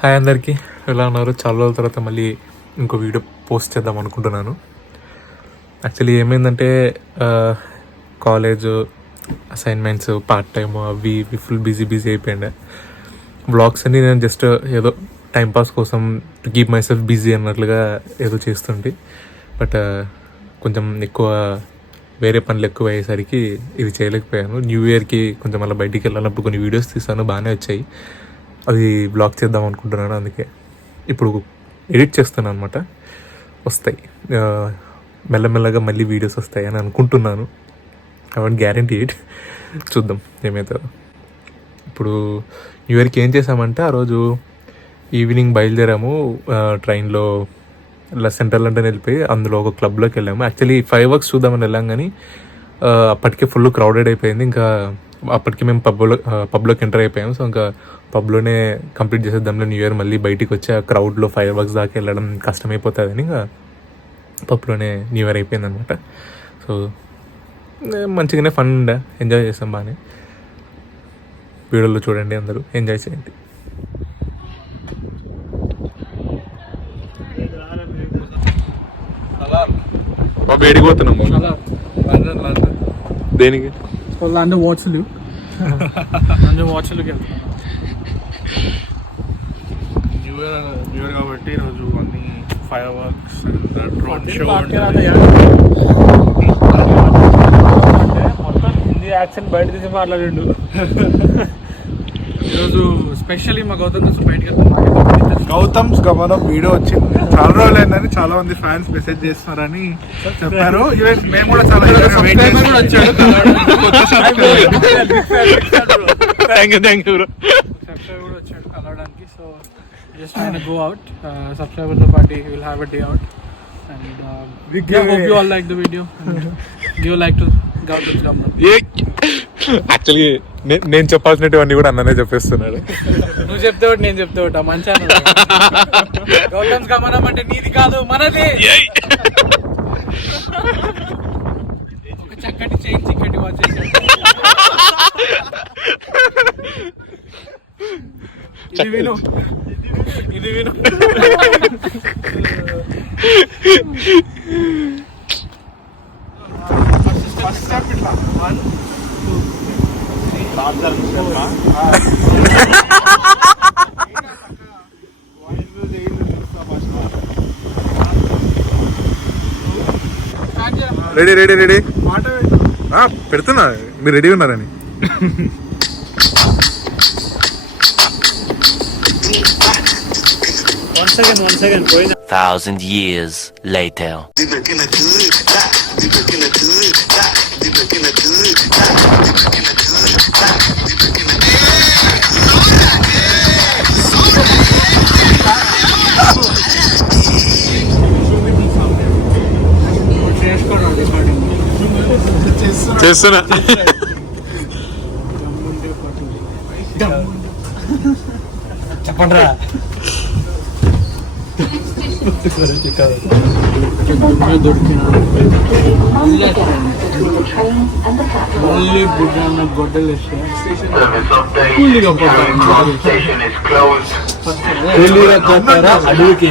Hi అందరికీ, ఎలా ఉన్నారు? చాలా రోజుల తర్వాత మళ్ళీ ఇంకో వీడియో పోస్ట్ చేద్దాం అనుకుంటున్నాను. యాక్చువల్లీ ఏమైందంటే కాలేజ్ అసైన్మెంట్స్, పార్ట్ టైమ్ అవి ఫుల్ బిజీ అయిపోయిండే. వ్లాగ్స్ అన్నీ నేను జస్ట్ ఏదో టైంపాస్ కోసం to keep my self busy అన్నట్లుగా ఏదో చేస్తుంటే, బట్ కొంచెం ఎక్కువ వేరే పనులు ఎక్కువ అయ్యేసరికి ఇది చేయలేకపోయాను. న్యూ ఇయర్కి కొంచెం అలా బయటికి వెళ్ళాలన్నప్పుడు కొన్ని వీడియోస్ తీసాను, బాగానే వచ్చాయి. అవి బ్లాగ్ చేద్దాం అనుకుంటున్నాను. అందుకే ఇప్పుడు ఎడిట్ చేస్తున్నాను అనమాట. వస్తాయి మెల్లమెల్లగా మళ్ళీ వీడియోస్ వస్తాయి అని అనుకుంటున్నాను. అవన్నీ గ్యారంటీ ఎయిట్, చూద్దాం ఏమవుతుందో. ఇప్పుడు న్యూ ఇయర్కి ఏం చేసామంటే, ఆ రోజు ఈవినింగ్ బయలుదేరాము ట్రైన్లో. ఇలా సెంట్రల్ లండన్ వెళ్ళిపోయి అందులో ఒక క్లబ్లోకి వెళ్ళాము. యాక్చువల్లీ 5 works చూద్దామని వెళ్ళాం, కానీ అప్పటికే ఫుల్ క్రౌడెడ్ అయిపోయింది. ఇంకా అప్పటికి మేము పబ్లోకి ఎంటర్ అయిపోయాము. సో ఇంకా పబ్లోనే కంప్లీట్ చేసేద్దాంలో న్యూ ఇయర్. మళ్ళీ బయటికి వచ్చి ఆ క్రౌడ్లో 5 works దాకా వెళ్ళడం కష్టమైపోతుందని ఇంకా పబ్లోనే న్యూ ఇయర్ అయిపోయింది అనమాట. సో మంచిగానే ఫన్ ఉండే, ఎంజాయ్ చేస్తాం బాగానే. వీడియోలో చూడండి, అందరూ ఎంజాయ్ చేయండి. వేడికి పోతున్నాం దేనికి? లండన్ వాచ్లు న్యూ ఇయర్ కాబట్టి ఈరోజు అన్ని 5 works డ్రోన్ షో మొత్తం హిందీ యాక్సెంట్ బయట తీసి మాట్లాడిండు. ఈరోజు స్పెషల్లీ మా గౌతమ్స్ గమనం వీడియో వచ్చింది. చాలా రోజులు అయిందని చాలా మంది ఫ్యాన్స్ మెసేజ్ చేస్తున్నారని చెప్పారు. ఈవెన్ మేము కూడా చాలా వచ్చాడు కలవడానికి. So just train go out, subscriber తో పాటు will have a day out. And hope you all like the video and give like to Gautam's Gamaram. Actually నేను చెప్పాల్సినవన్నీ కూడా అన్ననే చెప్పేస్తున్నాడు. నువ్వు చెప్తే నేను చెప్తే మంచిగా గౌతమ్స్ గమనం అంటే నీది కాదు, మనది. ఒక చక్కటి చైన్ చిక్కటి వాచ్ చేశాడు. ఇది విను. ఫస్ట్ స్టెప్ ఇట్లా 1 2 రెడీ పెడుతున్నా, మీరు రెడీ ఉన్నారని. One second. 1,000 years later. చేస్తున్నా. చెప్పండి రా. మళ్ళీ బుడ్డ గొడ్డలు అడవికి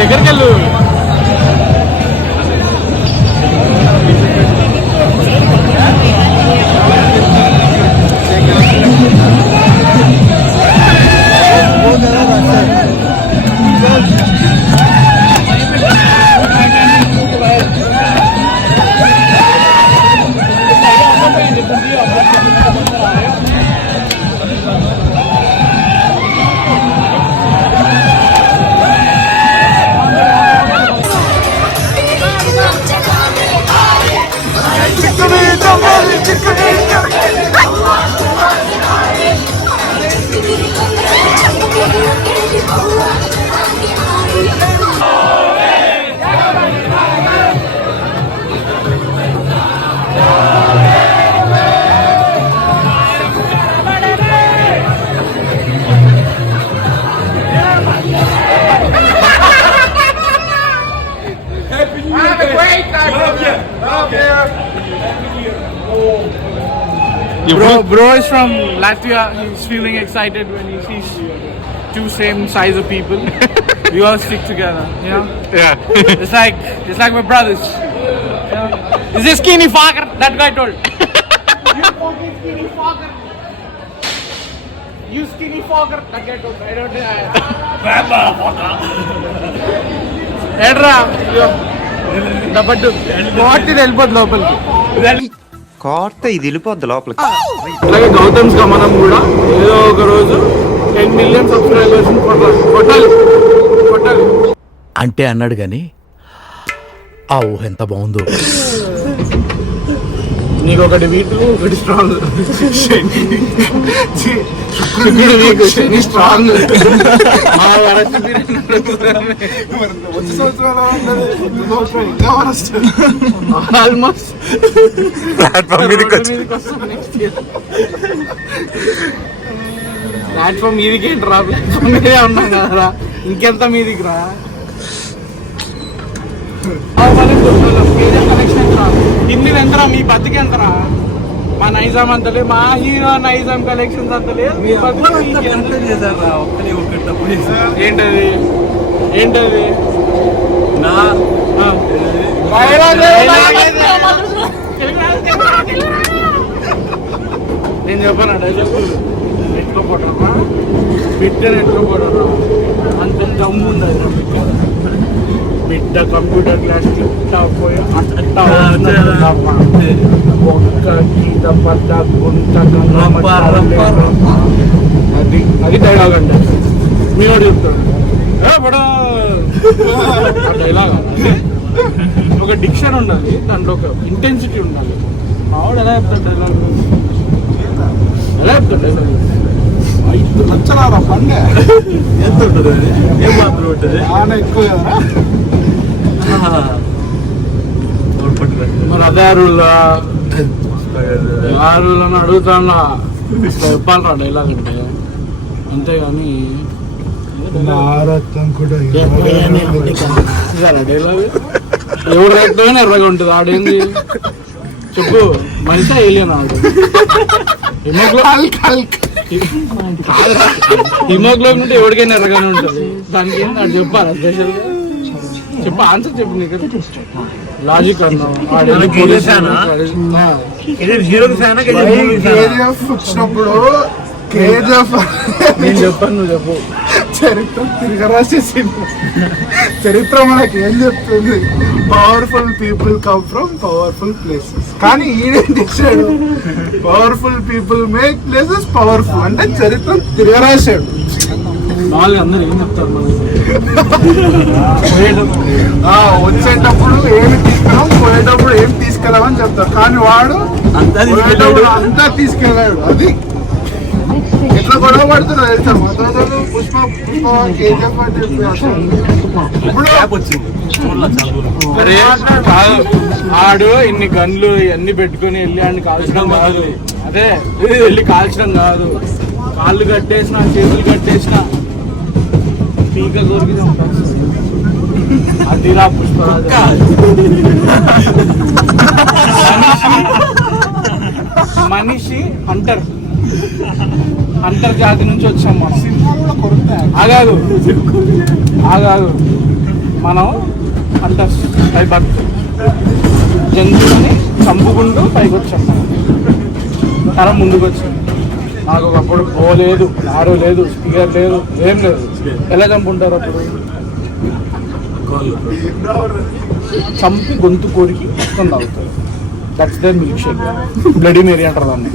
దగ్గరికి వెళ్ళు. Bro is from Latvia. He's feeling excited when he sees two same size of people. We all stick together, you know. Yeah. It's like we're brothers. You know? Is this skinny fucker? That guy told. You fucking skinny fucker. You skinny fucker. That guy told. I don't know. Edra. డబ్బట్టు కోటి వెళ్ళిపోద్ది లోపలికి. కోర్త ఇది వెళ్ళిపోద్ది లోపలికి. అలాగే గౌతమ్స్ గమనం కూడా ఏదో ఒక రోజు 10 million సబ్స్క్రైబర్స్ కొట్టాలి. అంటే అన్నాడు గాని ఆ ఊహ ఎంత బాగుందో. నీకు ఒకటి వీక్ ఒకటి స్ట్రాంగ్. శని స్ట్రాంగ్. వచ్చే సంవత్సరాలు ఇంకా వస్తుంది. ఆల్మోస్ట్ ప్లాట్ఫామ్ మీదకి వచ్చి ప్లాట్ఫామ్ మీదికి ఏంటి రా? ప్లాట్ఫామ్ మీదే ఉన్నాం కదరా, ఇంకెంత మీదికి రా. ఇన్ని ఎంతరా మీ బతికి ఎంతరా? మా నైజాం అంతలే, మా హీరో నైజాం కలెక్షన్స్ అంతలే. ఏంటది ఏంటది? నేను చెప్పాను డైలాగ్ ఎట్టుకోపోటరా, బిడ్డను ఎట్టుకోపోటరా, అంత దమ్ము ఉండదు బిడ్డ. కంప్యూటర్ క్లాస్ పోయి ఒక్క గీత పడ్డ గుంట అది డైలాగ్ అంటే మీ వాడు చెప్తాడు డైలాగ్. ఒక డిక్షన్ ఉండాలి, దాంట్లో ఒక ఇంటెన్సిటీ ఉండాలి. మావాడు ఎలా చెప్తాడు డైలాగ్? ఎలా చెప్తాడు డైలాగ్? 5 లక్షల పండే ఎంత ఉంటుంది? ఏం మాత్రం ఉంటుంది? చాలా ఎక్కువ కదా. మరి అదే ఆరులని అడుగుతాను చెప్పాలరా డైలాగ్ అంటే. అంతేగాని డైలాగ్ ఎవడు రక్తమైన ఎర్రగా ఉంటుంది. ఆడేంది చెప్పు? మనిషి ఏలియన్ ఆడు. హిమోగ్లోబిన్ ఉంటే ఎవరికైనా ఎర్రగానే ఉంటుంది. దానికి ఏంటి ఆడు చెప్పాలా స్పెషల్ గా? చెప్పు, ఆన్సర్ చెప్పు. నీకు లాజిక్ అన్నావు. వచ్చినప్పుడు కేజీఎఫ్ నేను చెప్పాను, నువ్వు చెప్పు. చరిత్ర తిరగరాసేసింది. చరిత్ర మనకి ఏం చెప్తుంది? Powerful people come from powerful places. కానీ ఈడేం చేశాడు? Powerful people make places powerful అంటే చరిత్ర తిరగరాశాడు. మామూలుగా అందరూ ఏం చెప్తారు? వచ్చేటప్పుడు ఏమి తీసుకెళ్ళాం, పోయేటప్పుడు ఏం తీసుకెళ్ళామని చెప్తారు. కానీ వాడు అంతా తీసుకెళ్ళాడు. అది ఎట్లా గొడవ పడుతున్నారు తెలుసా? మొదలు పుష్ప కేజీఎఫ్ అని చెప్పి ఆడు ఇన్ని గన్లు ఇవన్నీ పెట్టుకుని వెళ్ళి ఆడిని కాల్చడం కాదు. అదే వెళ్ళి కాల్చడం కాదు. కాళ్ళు కట్టేసిన, చేతులు కట్టేసిన, పీక దొరికి అదిరా పుష్పరాజు. మనిషి అంతర్జాతి నుంచి వచ్చాం మనం. ఆగాదు మనం అంతర్ పై భక్తు జంతువుని చంపుకుంటూ పైకి వచ్చాం. మనం తరం ముందుకు వచ్చాం. నాకు ఒకప్పుడు లేదు, ఆరో లేదు, స్పీకర్ లేదు, ఏం లేదు. ఎలా చంపుకుంటారు అప్పుడు? చంపి గొంతు కోరికి ఇస్తుంది అవుతారు. That's the milkshake. Bloody Mary అంటారు దాన్ని.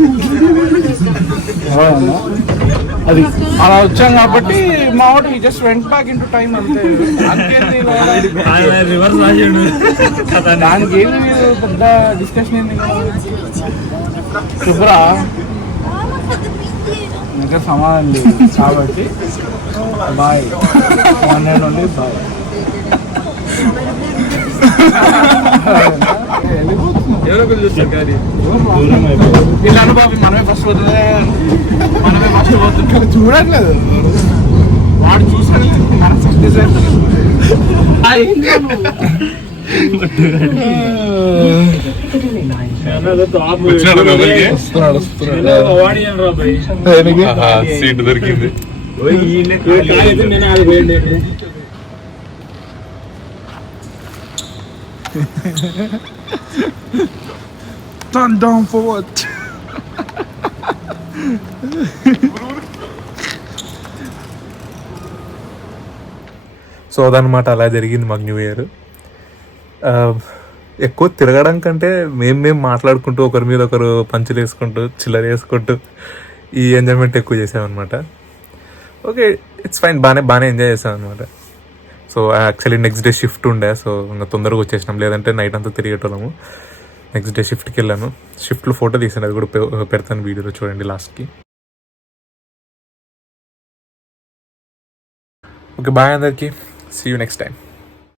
అది అలా వచ్చాం కాబట్టి మా వాడు just went back in to time అంతే. దానికి ఏమి పెద్ద డిస్కషన్ ఏంది శుభ్రా? ఇంకా సమాధానం లేదు కాబట్టి బాయ్. నేను బాయ్. వీళ్ళ అనుభవం మనమే ఫస్ట్ పోతుంది. చూడట్లేదు వాడు చూసాడు మన ఫస్ట్ సీట్ దొరికింది. Turn down for what? So అదనమాట, అలా జరిగింది మాకు న్యూ ఇయర్. ఎక్కువ తిరగడం కంటే మేము మాట్లాడుకుంటూ ఒకరి మీద ఒకరు పంచులు వేసుకుంటూ చిల్లర వేసుకుంటూ ఈ ఎంజాయ్మెంట్ ఎక్కువ చేసామన్నమాట. ఓకే, ఇట్స్ ఫైన్, బాగానే ఎంజాయ్ చేసామన్నమాట. So actually next day shift ఉండే, సో ఇంకా తొందరగా వచ్చేసినాం, లేదంటే నైట్ అంతా తిరిగేటోళ్ళము. నెక్స్ట్ డే షిఫ్ట్కి వెళ్ళాను. షిఫ్ట్లో ఫోటో తీసాను, అది కూడా పెడతాను వీడియోలో, చూడండి లాస్ట్కి. ఓకే, బాయ్ అందరికీ. See you next time.